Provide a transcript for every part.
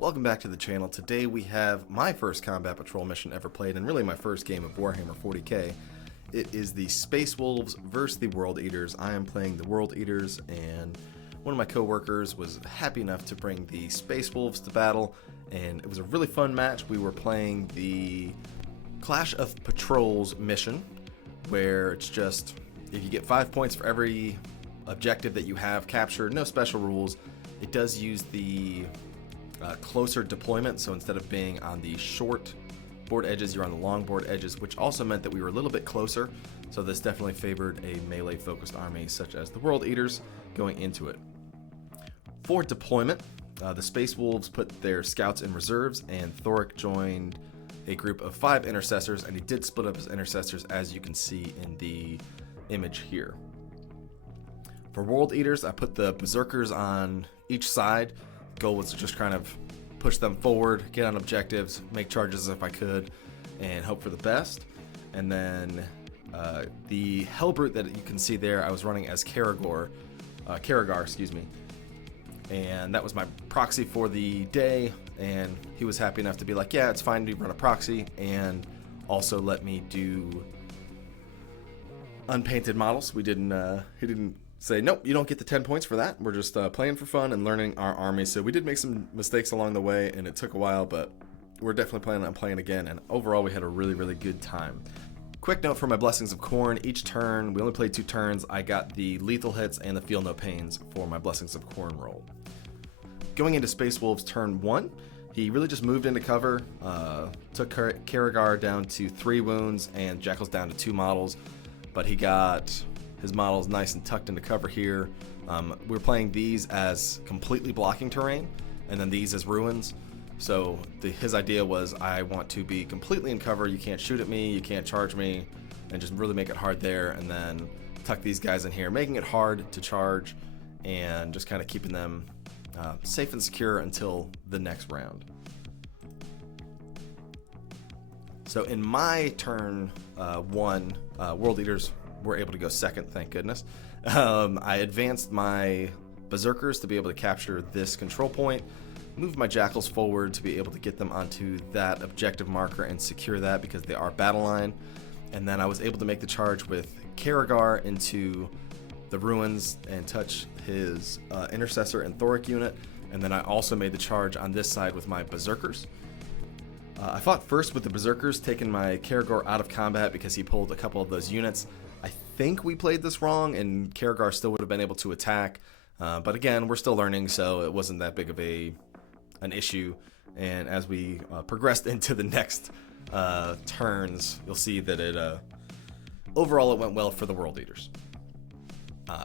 Welcome back to the channel. Today we have my first Combat Patrol mission ever played, and really my first game of Warhammer 40k. It is the Space Wolves versus the World Eaters. I am playing the World Eaters, and one of my co-workers was happy enough to bring the Space Wolves to battle, and it was a really fun match. We were playing the Clash of Patrols mission, where it's just, if you get 5 points for every objective that you have captured, no special rules. It does use the closer deployment, so instead of being on the short board edges, you're on the long board edges, which also meant that we were a little bit closer, so this definitely favored a melee focused army such as the World Eaters going into it. For deployment, the Space Wolves put their scouts in reserves, and Thoric joined a group of 5 intercessors, and he did split up his intercessors as you can see in the image here. For World Eaters, I put the Berserkers on each side. Goal was to just kind of push them forward, get on objectives, make charges if I could, and hope for the best. And then the Hellbrute that you can see there, I was running as Caragor, excuse me. And that was my proxy for the day, and he was happy enough to be like, yeah, it's fine to run a proxy, and also let me do unpainted models. He didn't say, nope, you don't get the 10 points for that. We're just playing for fun and learning our army. So we did make some mistakes along the way, and it took a while, but we're definitely planning on playing again. And overall, we had a really, really good time. Quick note for my Blessings of Khorne. Each turn, we only played 2 turns. I got the lethal hits and the feel no pains for my Blessings of Khorne roll. Going into Space Wolves turn 1, he really just moved into cover, took Caragor down to 3 wounds and Jackals down to 2 models, but he got his models nice and tucked into cover here. We're playing these as completely blocking terrain, and then these as ruins. So his idea was, I want to be completely in cover. You can't shoot at me, you can't charge me, and just really make it hard there, and then tuck these guys in here, making it hard to charge, and just kind of keeping them safe and secure until the next round. So in my turn 1, World Eaters were able to go second, thank goodness. I advanced my Berserkers to be able to capture this control point, moved my Jackals forward to be able to get them onto that objective marker and secure that because they are battle line. And then I was able to make the charge with Caragor into the ruins and touch his Intercessor and Thoric unit. And then I also made the charge on this side with my Berserkers. I fought first with the Berserkers, taking my Caragor out of combat because he pulled a couple of those units. I think we played this wrong, and Caragor still would have been able to attack. But again, we're still learning, so it wasn't that big of an issue. And as we progressed into the next turns, you'll see that overall it went well for the World Eaters.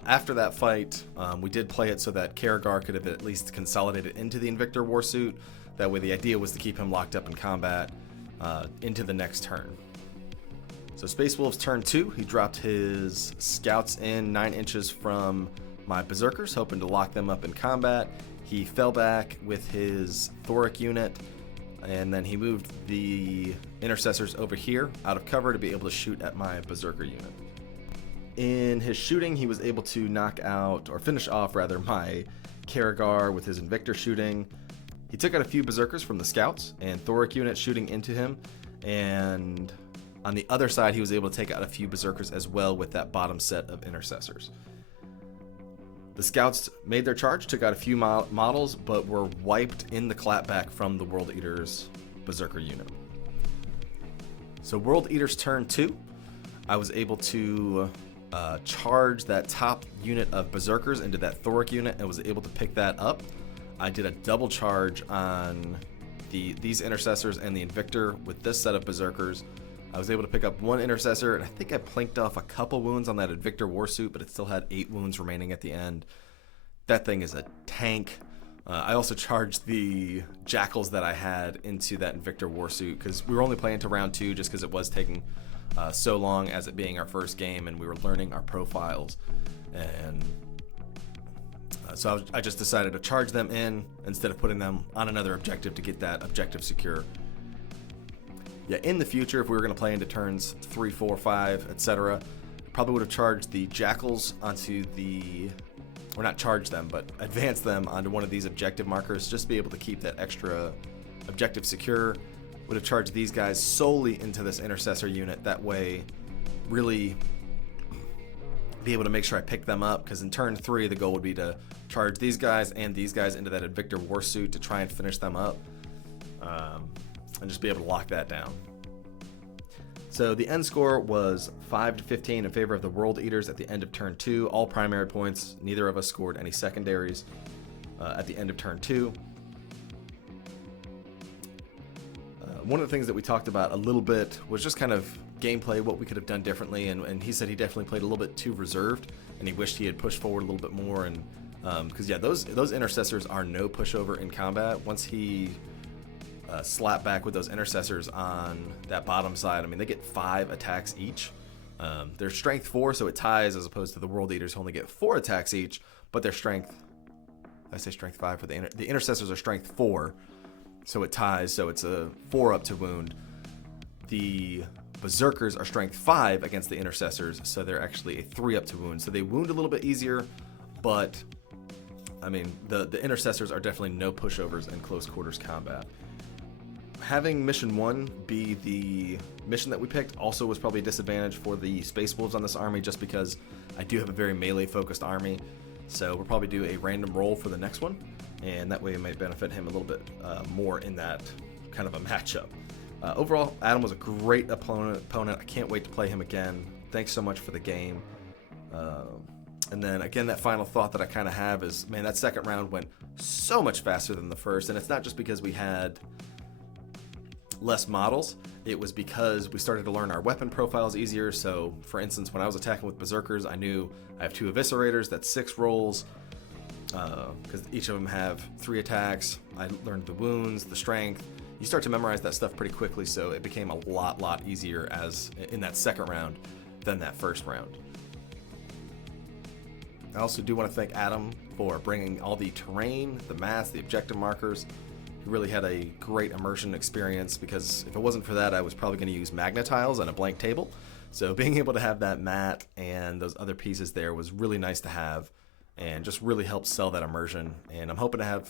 After that fight, we did play it so that Caragor could have at least consolidated into the Invictor Warsuit. That way the idea was to keep him locked up in combat into the next turn. So Space Wolves turn 2, he dropped his scouts in 9 inches from my Berserkers, hoping to lock them up in combat. He fell back with his Thoric unit, and then he moved the Intercessors over here out of cover to be able to shoot at my Berserker unit. In his shooting, he was able to knock out, or finish off rather, my Caragor with his Invictor shooting. He took out a few Berserkers from the scouts and Thoric unit shooting into him, and on the other side he was able to take out a few Berserkers as well with that bottom set of Intercessors. The scouts made their charge, took out a few models, but were wiped in the clapback from the World Eaters Berserker unit. So World Eaters turn 2, I was able to charge that top unit of Berserkers into that Thoric unit and was able to pick that up. I did a double charge on these Intercessors and the Invictor with this set of Berserkers. I was able to pick up 1 Intercessor, and I think I plinked off a couple wounds on that Invictor Warsuit, but it still had 8 wounds remaining at the end. That thing is a tank. I also charged the Jackals that I had into that Invictor Warsuit, because we were only playing to round 2 just because it was taking so long as it being our first game, and we were learning our profiles. And so I just decided to charge them in instead of putting them on another objective to get that objective secure. Yeah, in the future, if we were going to play into turns 3, 4, 5, etc., probably would have charged the Jackals onto the or not charge them, but advance them onto one of these objective markers, just to be able to keep that extra objective secure. Would have charged these guys solely into this intercessor unit. That way, really be able to make sure I pick them up, because in turn 3, the goal would be to charge these guys and these guys into that Invictor Warsuit to try and finish them up, and just be able to lock that down. So the end score was 5-15 in favor of the World Eaters at the end of turn 2. All primary points. Neither of us scored any secondaries at the end of turn 2. One of the things that we talked about a little bit was just kind of gameplay, what we could have done differently, and he said he definitely played a little bit too reserved, and he wished he had pushed forward a little bit more. And because yeah, those intercessors are no pushover in combat. Once he slapped back with those intercessors on that bottom side, I mean, they get 5 attacks each. They're strength 4, so it ties, as opposed to the World Eaters who only get 4 attacks each, but their strength, I say strength 5 for the intercessors are strength 4, so it ties, so it's a 4 up to wound. The Berserkers are strength 5 against the intercessors, so they're actually a 3 up to wound, so they wound a little bit easier, but I mean, the intercessors are definitely no pushovers in close quarters combat. Having mission 1 be the mission that we picked also was probably a disadvantage for the Space Wolves on this army, just because I do have a very melee focused army. So we'll probably do a random roll for the next one, and that way it might benefit him a little bit more in that kind of a matchup. Overall, Adam was a great opponent. I can't wait to play him again. Thanks so much for the game. And then again, that final thought that I kind of have is, man, that second round went so much faster than the first, and it's not just because we had less models. It was because we started to learn our weapon profiles easier. So for instance, when I was attacking with Berserkers, I knew I have 2 Eviscerators, that's 6 rolls, because each of them have 3 attacks. I learned the wounds, the strength. You start to memorize that stuff pretty quickly, so it became a lot easier as in that second round than that first round. I also do want to thank Adam for bringing all the terrain, the maps, the objective markers. He really had a great immersion experience, because if it wasn't for that, I was probably going to use Magnetiles and a blank table. So being able to have that mat and those other pieces there was really nice to have, and just really helped sell that immersion. And I'm hoping to have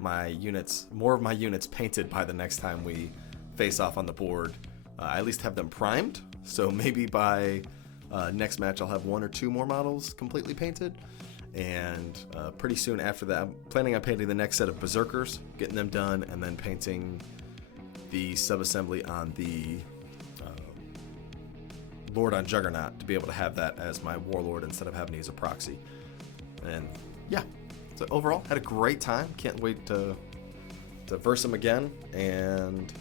more of my units painted by the next time we face off on the board. I at least have them primed, so maybe by next match I'll have 1 or 2 more models completely painted. And pretty soon after that, I'm planning on painting the next set of Berserkers, getting them done, and then painting the subassembly on the Lord on Juggernaut to be able to have that as my Warlord instead of having to use a proxy. And yeah, so overall, had a great time. Can't wait to verse him again, and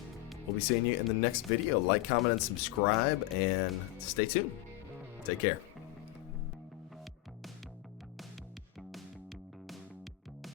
we'll be seeing you in the next video. Like, comment, and subscribe, and stay tuned. Take care.